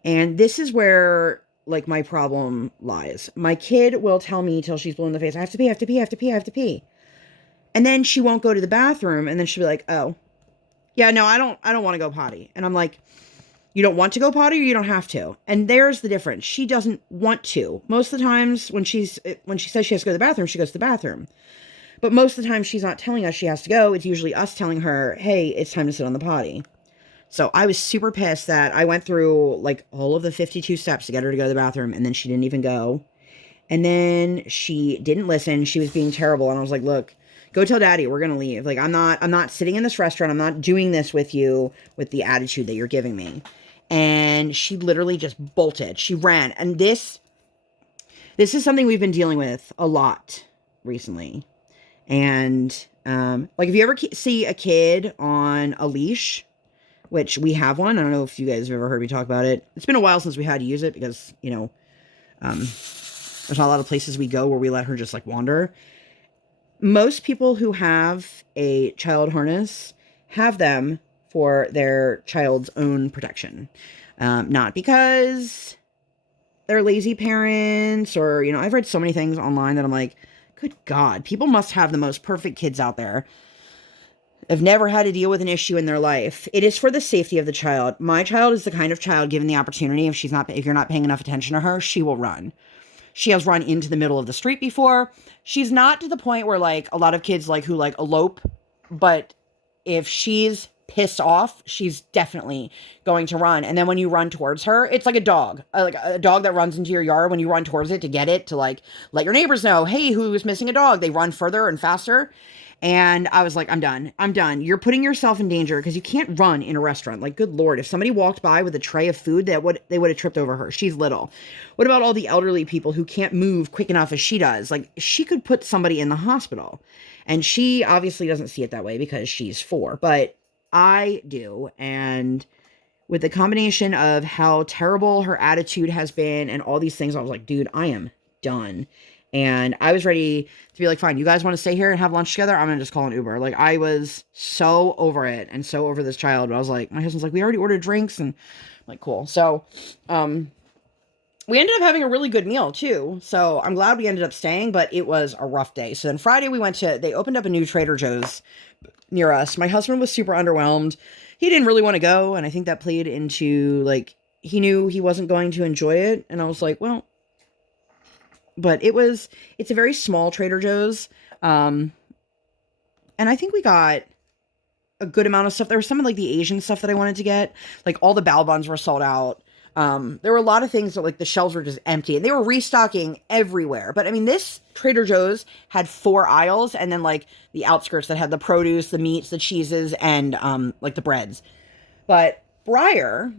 And this is where like my problem lies. My kid will tell me till she's blue in the face, I have to pee, I have to pee, I have to pee, I have to pee. And then she won't go to the bathroom. And then she'll be like, oh, yeah, no, I don't want to go potty. And I'm like, you don't want to go potty or you don't have to? And there's the difference. She doesn't want to. Most of the times when she says she has to go to the bathroom, she goes to the bathroom. But most of the time she's not telling us she has to go. It's usually us telling her, hey, it's time to sit on the potty. So I was super pissed that I went through like all of the 52 steps to get her to go to the bathroom. And then she didn't even go. And then she didn't listen. She was being terrible. And I was like, look, go tell daddy we're going to leave. Like, I'm not sitting in this restaurant. I'm not doing this with you with the attitude that you're giving me. And she literally just bolted. She ran. And this is something we've been dealing with a lot recently. And, like if you ever see a kid on a leash, which we have one, I don't know if you guys have ever heard me talk about it. It's been a while since we had to use it because, you know, there's not a lot of places we go where we let her just like wander. Most people who have a child harness have them for their child's own protection. Not because they're lazy parents or, you know, I've read so many things online that I'm like, good God, people must have the most perfect kids out there. Have never had to deal with an issue in their life. It is for the safety of the child. My child is the kind of child, given the opportunity, if you're not paying enough attention to her, she will run. She has run into the middle of the street before. She's not to the point where like a lot of kids like who like elope, but if she's pissed off, she's definitely going to run. And then when you run towards her, it's like a dog that runs into your yard. When you run towards it to get it to like let your neighbors know, hey, who's missing a dog? They run further and faster. And I was like, I'm done. I'm done. You're putting yourself in danger because you can't run in a restaurant. Like, good Lord, if somebody walked by with a tray of food, they would have tripped over her. She's little. What about all the elderly people who can't move quick enough as she does? Like, she could put somebody in the hospital. And she obviously doesn't see it that way because she's 4, but I do. And with the combination of how terrible her attitude has been and all these things, I was like, dude, I am done. And I was ready to be like, fine, you guys want to stay here and have lunch together? I'm going to just call an Uber. Like, I was so over it and so over this child. But I was like, my husband's like, we already ordered drinks. And I'm like, cool. So, we ended up having a really good meal too. So I'm glad we ended up staying, but it was a rough day. So then Friday they opened up a new Trader Joe's near us. My husband was super underwhelmed. He didn't really want to go. And I think that played into, like, he knew he wasn't going to enjoy it. And I was like, well, but it's a very small Trader Joe's. And I think we got a good amount of stuff. There was some of like the Asian stuff that I wanted to get. Like all the bao buns were sold out. There were a lot of things that like the shelves were just empty and they were restocking everywhere. But I mean, this Trader Joe's had 4 aisles and then like the outskirts that had the produce, the meats, the cheeses, and like the breads. But Briar,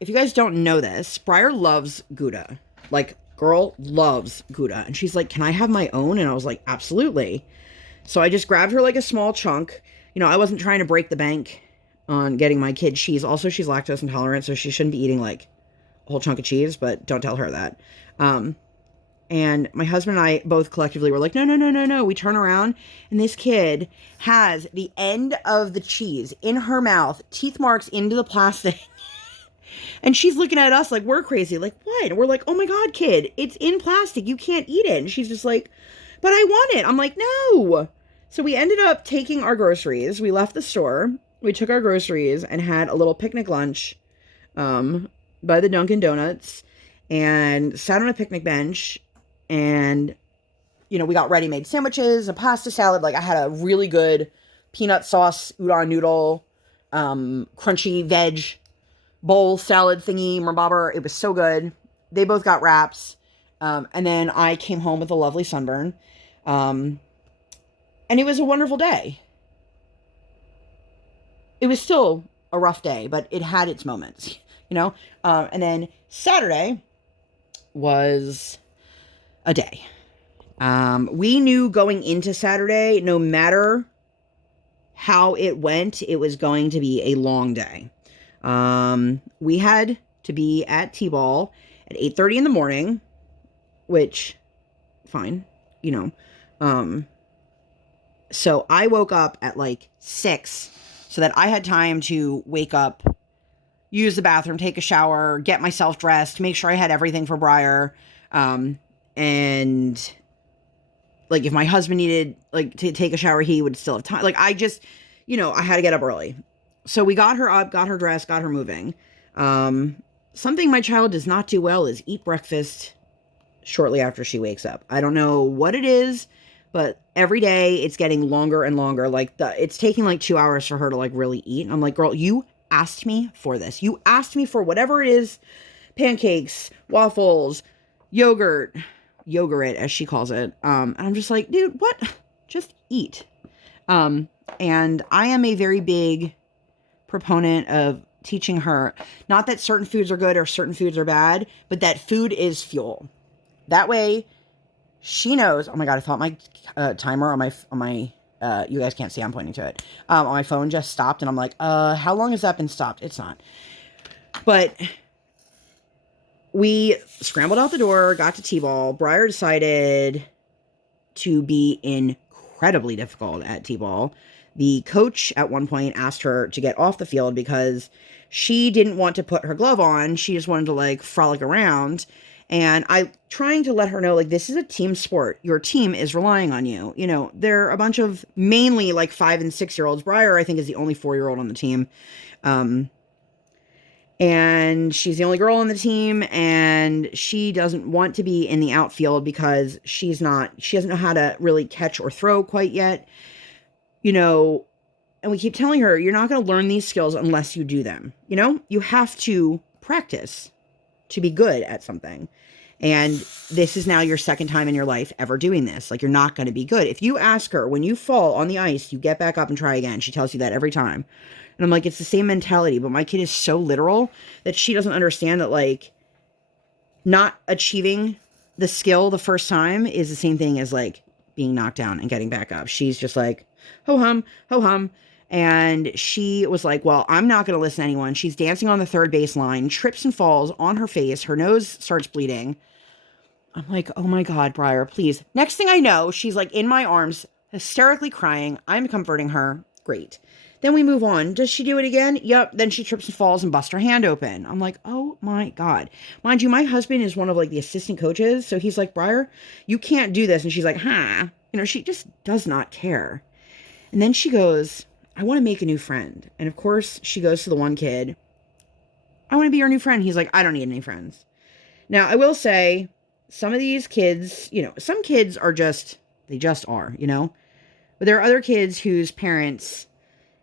if you guys don't know this, Briar loves Gouda. Like, girl loves Gouda. And she's like, can I have my own? And I was like, absolutely. So I just grabbed her like a small chunk. You know, I wasn't trying to break the bank on getting my kid cheese. Also, she's lactose intolerant, so she shouldn't be eating like a whole chunk of cheese, but don't tell her that. And my husband and I both collectively were like, no. We turn around and this kid has the end of the cheese in her mouth, teeth marks into the plastic. And she's looking at us like we're crazy. Like, what? And we're like, oh my God, kid, it's in plastic. You can't eat it. And she's just like, but I want it. I'm like, no. So we ended up taking our groceries. We left the store. We took our groceries and had a little picnic lunch by the Dunkin' Donuts and sat on a picnic bench. And, you know, we got ready-made sandwiches, a pasta salad. Like, I had a really good peanut sauce, udon noodle, crunchy veg bowl salad thingy, merbobber. It was so good. They both got wraps. And then I came home with a lovely sunburn. And it was a wonderful day. It was still a rough day, but it had its moments, you know? And then Saturday was a day. We knew going into Saturday, no matter how it went, it was going to be a long day. We had to be at T-Ball at 8:30 in the morning, which, fine, you know. So I woke up at like 6 so that I had time to wake up, use the bathroom, take a shower, get myself dressed, make sure I had everything for Briar. And like if my husband needed like to take a shower, he would still have time. Like I just, you know, I had to get up early. So we got her up, got her dressed, got her moving. Something my child does not do well is eat breakfast shortly after she wakes up. I don't know what it is, but every day it's getting longer and longer. Like it's taking like 2 hours for her to like really eat. And I'm like, girl, you asked me for this. You asked me for whatever it is, pancakes, waffles, yogurt as she calls it. And I'm just like, dude, what? Just eat. And I am a very big proponent of teaching her, not that certain foods are good or certain foods are bad, but that food is fuel. That way she knows. Oh my God, I thought my timer on my you guys can't see, I'm pointing to it. On my phone just stopped and I'm like, how long has that been stopped? It's not. But we scrambled out the door, got to T-Ball. Briar decided to be incredibly difficult at T-Ball. The coach at one point asked her to get off the field because she didn't want to put her glove on. She just wanted to like frolic around. And I trying to let her know, like, this is a team sport. Your team is relying on you. You know, they're a bunch of mainly like 5 and 6 year olds. Briar, I think, is the only 4-year-old on the team. And she's the only girl on the team, and she doesn't want to be in the outfield because she doesn't know how to really catch or throw quite yet. You know, and we keep telling her, you're not going to learn these skills unless you do them. You know, you have to practice to be good at something. And this is now your second time in your life ever doing this. Like, you're not going to be good. If you ask her, when you fall on the ice, you get back up and try again. She tells you that every time. And I'm like, it's the same mentality, but my kid is so literal that she doesn't understand that, like, not achieving the skill the first time is the same thing as, like, being knocked down and getting back up. She's just like, ho hum, ho hum. And she was like, well, I'm not going to listen to anyone. She's dancing on the third base line, trips and falls on her face. Her nose starts bleeding. I'm like, oh my God, Briar, please. Next thing I know, she's like in my arms, hysterically crying. I'm comforting her. Great. Then we move on. Does she do it again? Yep. Then she trips and falls and busts her hand open. I'm like, oh my God. Mind you, my husband is one of like the assistant coaches. So he's like, Briar, you can't do this. And she's like, huh. You know, she just does not care. And then she goes, I want to make a new friend. And of course, she goes to the one kid. I want to be your new friend. He's like, I don't need any friends. Now, I will say, some of these kids, you know, some kids are just, they just are, you know. But there are other kids whose parents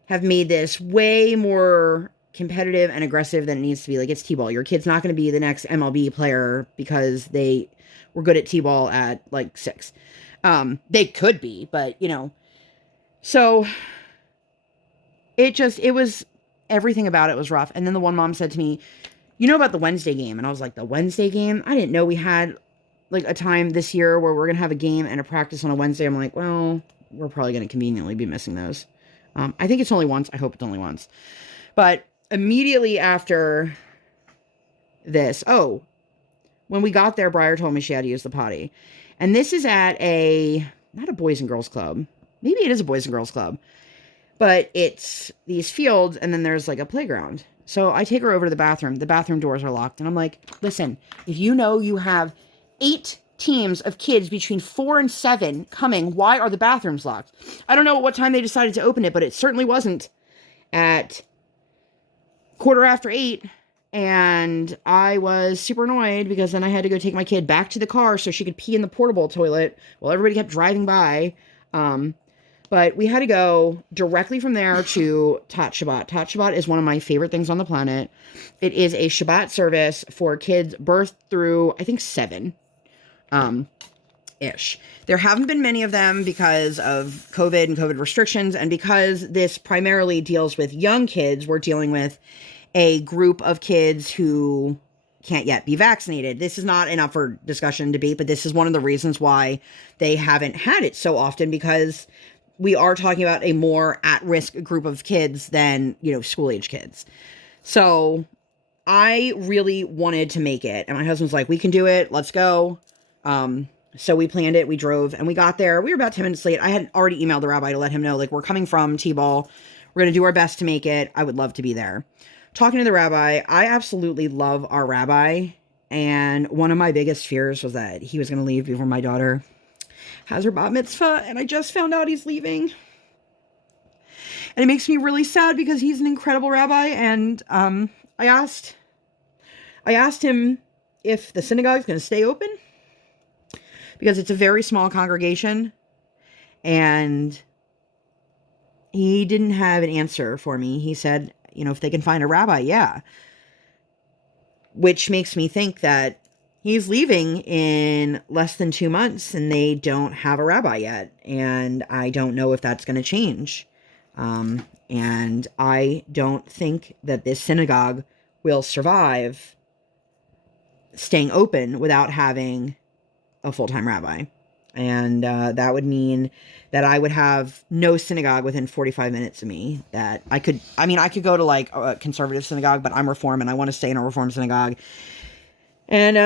have made this way more competitive and aggressive than it needs to be. Like, it's T-ball. Your kid's not going to be the next MLB player because they were good at T-ball at, like, 6. They could be, but, you know. So it was, everything about it was rough. And then the one mom said to me, you know about the Wednesday game? And I was like, the Wednesday game? I didn't know we had like a time this year where we're going to have a game and a practice on a Wednesday. I'm like, well, we're probably going to conveniently be missing those. I think it's only once. I hope it's only once. But immediately after this, when we got there, Briar told me she had to use the potty. And this is at not a boys and girls club. Maybe it is a boys and girls club. But it's these fields, and then there's like a playground. So I take her over to the bathroom. The bathroom doors are locked. And I'm like, listen, if you know you have 8 teams of kids between 4 and 7 coming, why are the bathrooms locked? I don't know at what time they decided to open it, but it certainly wasn't at 8:15. And I was super annoyed because then I had to go take my kid back to the car so she could pee in the portable toilet while everybody kept driving by. But we had to go directly from there to Tot Shabbat. Tot Shabbat is one of my favorite things on the planet. It is a Shabbat service for kids birth through, I think, 7. Ish. There haven't been many of them because of COVID and COVID restrictions. And because this primarily deals with young kids, we're dealing with a group of kids who can't yet be vaccinated. This is not enough for discussion and debate, but this is one of the reasons why they haven't had it so often, because we are talking about a more at-risk group of kids than, you know, school-age kids. So I really wanted to make it. And my husband's like, we can do it. Let's go. So we planned it. We drove and we got there. We were about 10 minutes late. I had already emailed the rabbi to let him know, like, we're coming from T-ball. We're going to do our best to make it. I would love to be there. Talking to the rabbi, I absolutely love our rabbi. And one of my biggest fears was that he was going to leave before my daughter has her bat mitzvah, and I just found out he's leaving. And it makes me really sad because he's an incredible rabbi, and I asked him if the synagogue is going to stay open, because it's a very small congregation, and he didn't have an answer for me. He said, you know, if they can find a rabbi, yeah. Which makes me think that he's leaving in less than 2 months and they don't have a rabbi yet. And I don't know if that's going to change. And I don't think that this synagogue will survive staying open without having a full-time rabbi. And that would mean that I would have no synagogue within 45 minutes of me. That I could go to like a conservative synagogue, but I'm Reform and I want to stay in a Reform synagogue. And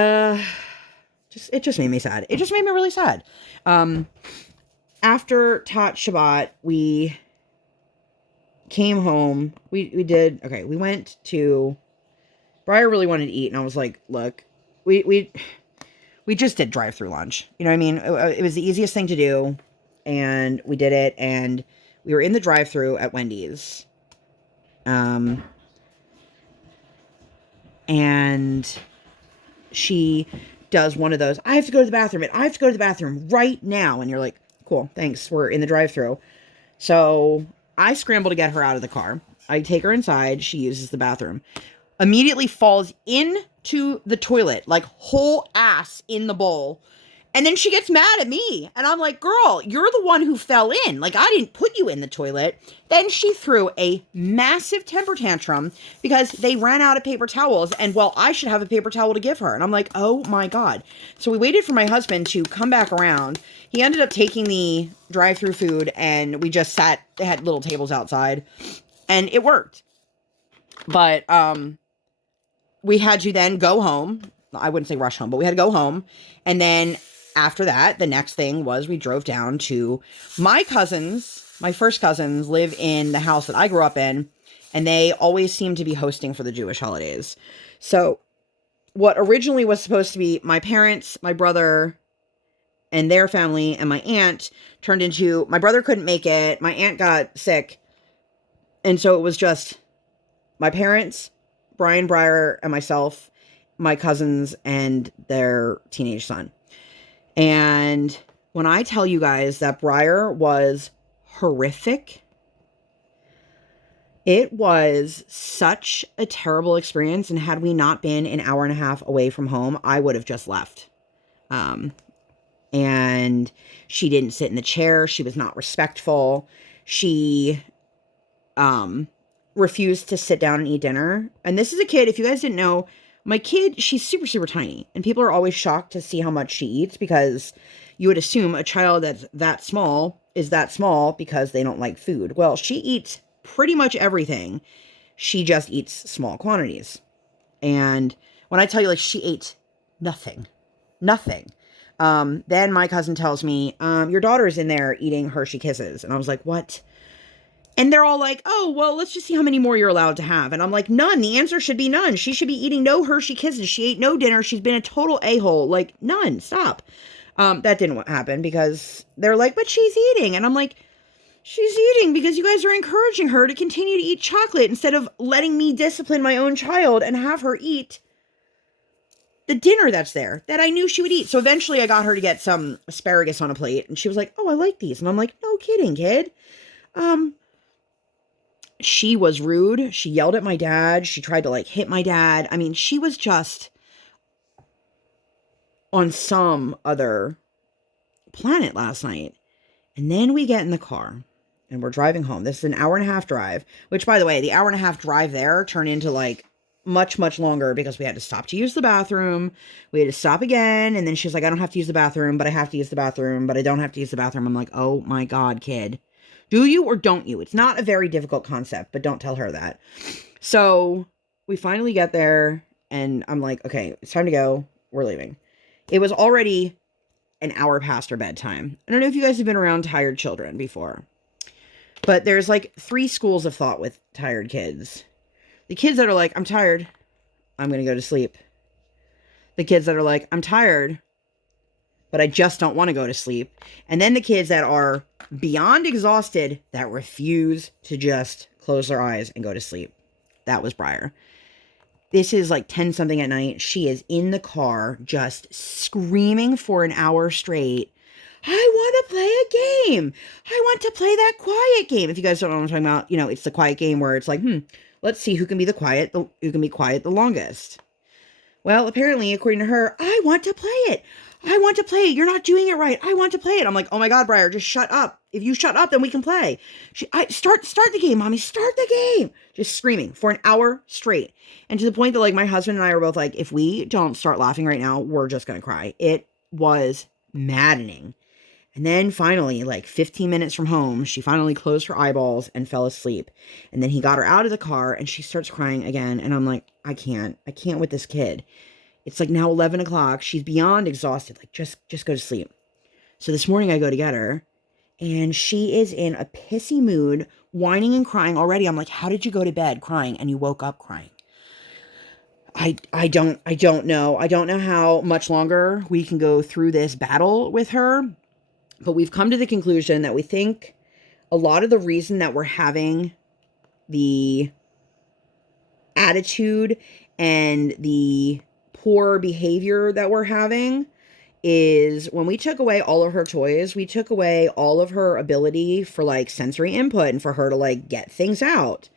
it just made me sad. It just made me really sad. After Tot Shabbat, we came home. We went to, Briar really wanted to eat, and I was like, look, we just did drive-through lunch. You know what I mean? It was the easiest thing to do, and we did it, and we were in the drive-through at Wendy's. And she does one of those, I have to go to the bathroom, and I have to go to the bathroom right now. And you're like, cool, thanks. We're in the drive-thru. So I scramble to get her out of the car. I take her inside. She uses the bathroom. immediately falls into the toilet, like whole ass in the bowl. And then she gets mad at me. And I'm like, girl, you're the one who fell in. Like, I didn't put you in the toilet. Then she threw a massive temper tantrum because they ran out of paper towels. And, well, I should have a paper towel to give her. And I'm like, oh, my God. So we waited for my husband to come back around. He ended up taking the drive-through food, and we just sat. They had little tables outside. And it worked. But we had to then go home. I wouldn't say rush home, but we had to go home. And then after that, the next thing was we drove down to my cousins. My first cousins live in the house that I grew up in, and they always seem to be hosting for the Jewish holidays. So what originally was supposed to be my parents, my brother, and their family, and my aunt turned into, my brother couldn't make it, my aunt got sick, and so it was just my parents, Brian Breyer, and myself, my cousins, and their teenage son. And when I tell you guys that Breyer was horrific, it was such a terrible experience. And had we not been an hour and a half away from home, I would have just left. And she didn't sit in the chair. She was not respectful. She refused to sit down and eat dinner. And this is a kid, if you guys didn't know, my kid, she's super, super tiny. And people are always shocked to see how much she eats, because you would assume a child that's that small is that small because they don't like food. Well, she eats pretty much everything. She just eats small quantities. And when I tell you, like, she ate nothing. Then my cousin tells me, your daughter's in there eating Hershey Kisses. And I was like, what? And they're all like, oh, well, let's just see how many more you're allowed to have. And I'm like, none. The answer should be none. She should be eating no Hershey Kisses. She ate no dinner. She's been a total a-hole. Like, none. Stop. That didn't happen because they're like, but she's eating. And I'm like, she's eating because you guys are encouraging her to continue to eat chocolate instead of letting me discipline my own child and have her eat the dinner that's there that I knew she would eat. So eventually I got her to get some asparagus on a plate. And she was like, oh, I like these. And I'm like, no kidding, kid. She was rude. She yelled at my dad. She tried to, like, hit my dad. I mean, she was just on some other planet last night. And then we get in the car and we're driving home. This is an hour and a half drive, which, by the way, the hour and a half drive there turned into, like, much, much longer because we had to stop to use the bathroom. We had to stop again. And then she's like, I don't have to use the bathroom, but I have to use the bathroom, but I don't have to use the bathroom. I'm like, oh my God, kid. Do you or don't you? It's not a very difficult concept, but don't tell her that. So we finally get there and I'm like, okay, it's time to go. We're leaving. It was already an hour past her bedtime. I don't know if you guys have been around tired children before, but there's like 3 schools of thought with tired kids. The kids that are like, I'm tired, I'm going to go to sleep. The kids that are like, I'm tired, but I just don't want to go to sleep. And then the kids that are beyond exhausted that refuse to just close their eyes and go to sleep. That was Breyer. This is like 10 something at night. She is in the car just screaming for an hour straight. I want to play a game. I want to play that quiet game. If you guys don't know what I'm talking about, you know, it's the quiet game where it's like, let's see who can be quiet the longest. Well, apparently, according to her, I want to play it. I want to play it. You're not doing it right. I want to play it. I'm like, oh my God, Breyer, just shut up. If you shut up, then we can play. Start the game, mommy. Start the game. Just screaming for an hour straight. And to the point that, like, my husband and I are both like, if we don't start laughing right now, we're just going to cry. It was maddening. And then finally, like 15 minutes from home, she finally closed her eyeballs and fell asleep. And then he got her out of the car and she starts crying again. And I'm like, I can't with this kid. It's like now 11 o'clock. She's beyond exhausted. Like, just go to sleep. So this morning I go to get her and she is in a pissy mood, whining and crying already. I'm like, how did you go to bed crying and you woke up crying? I don't know. I don't know how much longer we can go through this battle with her, but we've come to the conclusion that we think a lot of the reason that we're having the attitude and the poor behavior that we're having is when we took away all of her toys, we took away all of her ability for, like, sensory input and for her to, like, get things out.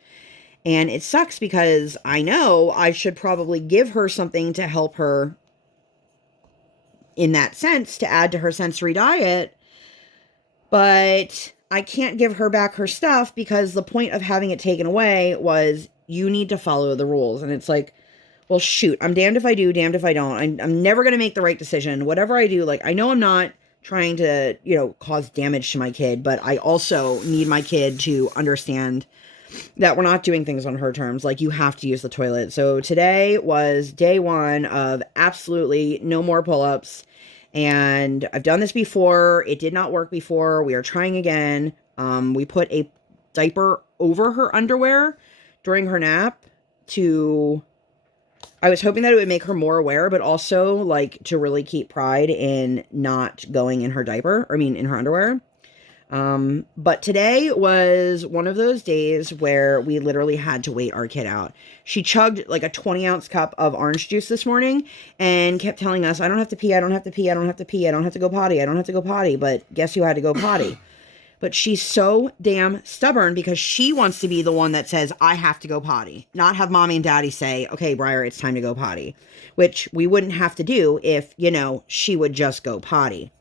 And it sucks because I know I should probably give her something to help her in that sense, to add to her sensory diet. But I can't give her back her stuff because the point of having it taken away was you need to follow the rules. And it's like, well, shoot, I'm damned if I do, damned if I don't. I'm never going to make the right decision. Whatever I do, like, I know I'm not trying to, cause damage to my kid, but I also need my kid to understand that we're not doing things on her terms. Like, you have to use the toilet. So today was day one of absolutely no more pull-ups. And I've done this before. It did not work before. We are trying again. We put a diaper over her underwear during her nap I was hoping that it would make her more aware, but also, like, to really keep pride in not going in her in her underwear. But today was one of those days where we literally had to wait our kid out. She chugged like a 20-ounce cup of orange juice this morning and kept telling us, I don't have to pee, I don't have to pee, I don't have to pee, I don't have to go potty, I don't have to go potty. But guess who had to go potty? But she's so damn stubborn because she wants to be the one that says, I have to go potty. Not have mommy and daddy say, okay, Briar, it's time to go potty. Which we wouldn't have to do if, she would just go potty.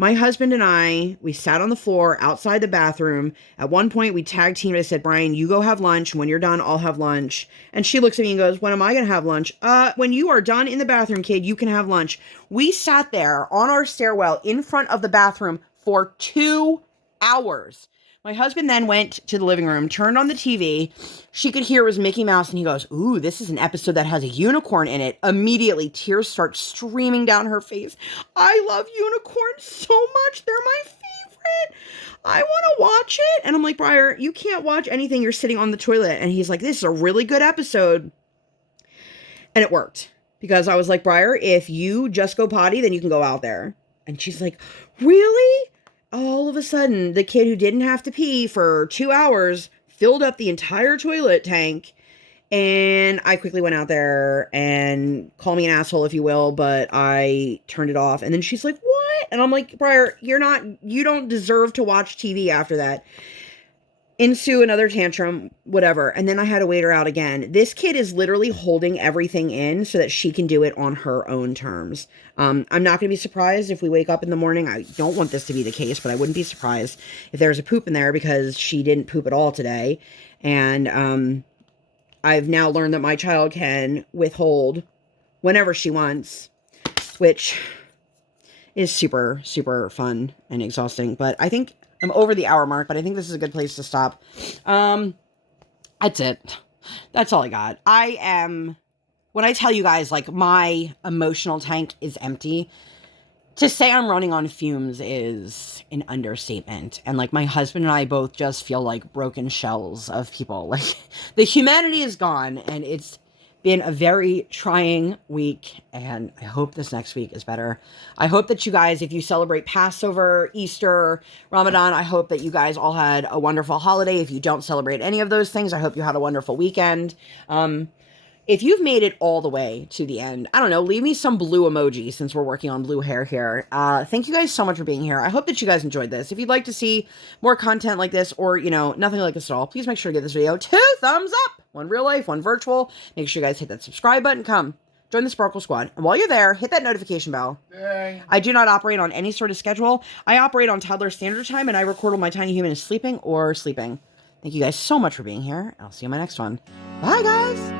My husband and we sat on the floor outside the bathroom. At one point, we tag teamed. I said, Brian, you go have lunch. When you're done, I'll have lunch. And she looks at me and goes, when am I going to have lunch? When you are done in the bathroom, kid, you can have lunch. We sat there on our stairwell in front of the bathroom for 2 hours. My husband then went to the living room, turned on the TV. She could hear it was Mickey Mouse, and he goes, ooh, this is an episode that has a unicorn in it. Immediately, tears start streaming down her face. I love unicorns so much. They're my favorite. I want to watch it. And I'm like, Briar, you can't watch anything. You're sitting on the toilet. And he's like, this is a really good episode. And it worked. Because I was like, Briar, if you just go potty, then you can go out there. And she's like, really? All of a sudden, the kid who didn't have to pee for 2 hours filled up the entire toilet tank. And I quickly went out there and call me an asshole, if you will, but I turned it off. And then she's like, what? And I'm like, Briar, you don't deserve to watch TV after that. Ensue another tantrum, whatever. And then I had to wait her out again. This kid is literally holding everything in so that she can do it on her own terms. I'm not going to be surprised if we wake up in the morning. I don't want this to be the case, but I wouldn't be surprised if there's a poop in there because she didn't poop at all today. And I've now learned that my child can withhold whenever she wants, which is super, super fun and exhausting. But I think I'm over the hour mark, but I think this is a good place to stop. That's it. That's all I got. When I tell you guys, like, my emotional tank is empty, to say I'm running on fumes is an understatement. And, like, my husband and I both just feel like broken shells of people. Like, the humanity is gone, and it's been a very trying week, and I hope this next week is better. I hope that you guys, if you celebrate Passover, Easter, Ramadan, I hope that you guys all had a wonderful holiday. If you don't celebrate any of those things, I hope you had a wonderful weekend. If you've made it all the way to the end, I don't know, leave me some blue emoji since we're working on blue hair here. Thank you guys so much for being here. I hope that you guys enjoyed this. If you'd like to see more content like this or, nothing like this at all, please make sure to give this video 2 thumbs up. One real life, one virtual. Make sure you guys hit that subscribe button. Come join the Sparkle Squad. And while you're there, hit that notification bell. Yay. I do not operate on any sort of schedule. I operate on toddler standard time, and I record when my tiny human is sleeping or sleeping. Thank you guys so much for being here. I'll see you in my next one. Bye, guys.